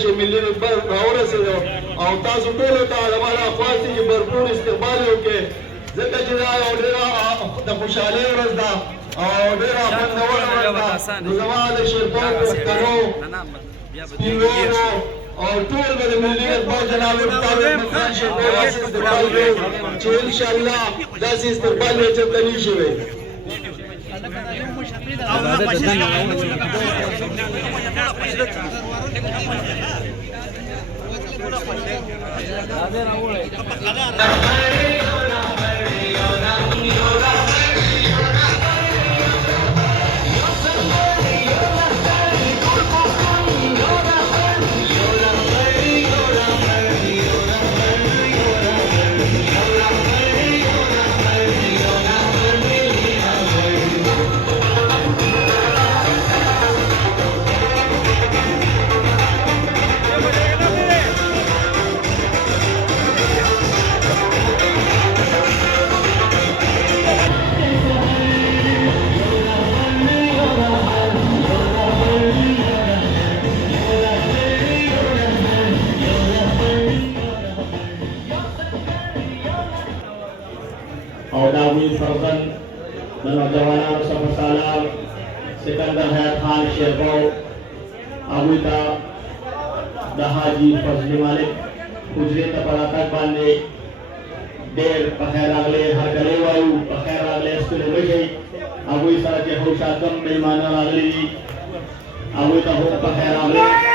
چې ملي نمبر راورسېدو او تاسو ټولو ته زما خواستې چې بھرپور استقبال وکړئ ځکه چې دا یو ډېره د خوشحالۍ ورځ ده او ډېره خوندوره ورځ ده نو زما د شیرپور پښتنو سپینویرو او ټول به د ملي نمبر جناب طارق احمد خان شیرپور داسې استقبال کوي چې انشاءالله داسې استقبال یې چېرته نه شي وی और दावी फरजन नौजवानों सब सालार सिकंदर हैत खान शेरगो अबूता दहाजी फजली मालिक गुजरे तपरातक बांधे देर पखैर आगले हर गले वायु पखैर आगले स्कूल में गई अबू इस तरह के होशाकम मेहमान आगली अबू तब पखैर आगले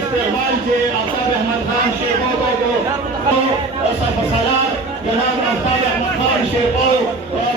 आफ्ताब अहमद खान शेरपो को सलार जनाब आफ्ताब अहमद खान शेरपो और